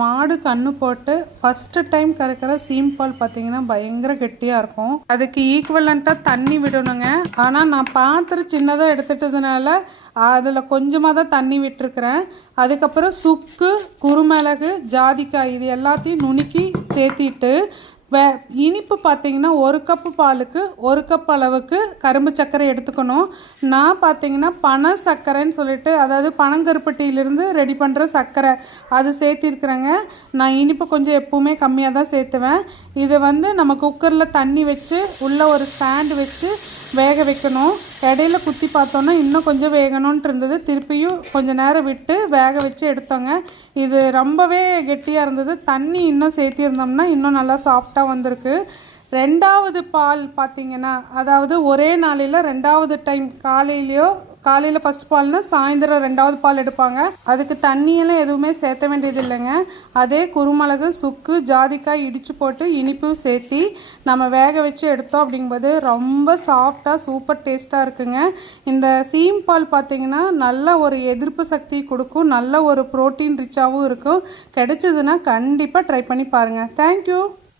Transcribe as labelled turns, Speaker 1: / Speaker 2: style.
Speaker 1: மாடு கண்ணு போட்டு ஃபஸ்ட்டு டைம் கறக்கிற சீம் பால் பார்த்தீங்கன்னா பயங்கர கெட்டியாக இருக்கும். அதுக்கு ஈக்குவலண்ட்டாக தண்ணி விடணுங்க. ஆனால் நான் பாத்திரம் சின்னதாக எடுத்துட்டதுனால அதில் கொஞ்சமாக தான் தண்ணி விட்டுருக்குறேன். அதுக்கப்புறம் சுக்கு குருமிளகு ஜாதிக்காய் இது எல்லாத்தையும் நுணுக்கி சேர்த்திட்டு வே இனிப்பு பார்த்தீங்கன்னா ஒரு கப்பு பாலுக்கு ஒரு கப் அளவுக்கு கரும்பு சர்க்கரை எடுத்துக்கணும். நான் பார்த்தீங்கன்னா பனை சர்க்கரைன்னு சொல்லிட்டு அதாவது பனங்கருப்பட்டியிலிருந்து ரெடி பண்ணுற சர்க்கரை அது சேர்த்திருக்கிறேங்க. நான் இனிப்பு கொஞ்சம் எப்பவுமே கம்மியாக தான் சேர்த்துவேன். இதை வந்து நம்ம குக்கரில் தண்ணி வச்சு உள்ளே ஒரு ஸ்டாண்டு வச்சு வேக வைக்கணும். இடையில குத்தி பார்த்தோன்னா இன்னும் கொஞ்சம் வேகணுன்ட்டு இருந்தது. திருப்பியும் கொஞ்ச நேரம் விட்டு வேக வச்சு எடுத்தோங்க. இது ரொம்பவே கெட்டியாக இருந்தது. தண்ணி இன்னும் சேர்த்திருந்தோம்னா இன்னும் நல்லா சாஃப்டாக வந்திருக்கு. ரெண்டாவது பால் பார்த்திங்கன்னா அதாவது ஒரே நாளையில் ரெண்டாவது டைம் காலையிலையோ காலையில் ஃபஸ்ட் பால்னா சாயந்தரம் ரெண்டாவது பால் எடுப்பாங்க. அதுக்கு தண்ணியெல்லாம் எதுவுமே சேர்த்த வேண்டியது இல்லைங்க. அதே குருமிளகு சுக்கு ஜாதிக்காய் இடித்து போட்டு இனிப்பும் சேர்த்தி நம்ம வேக வச்சு எடுத்தோம் அப்படிங்கும்போது ரொம்ப சாஃப்டாக சூப்பர் டேஸ்ட்டாக இருக்குங்க. இந்த சீம் பால் பார்த்தீங்கன்னா நல்ல ஒரு எதிர்ப்பு சக்தி கொடுக்கும். நல்ல ஒரு ப்ரோட்டீன் ரிச்சாகவும் இருக்கும். கிடைச்சதுன்னா கண்டிப்பாக ட்ரை பண்ணி பாருங்கள் தேங்க்யூ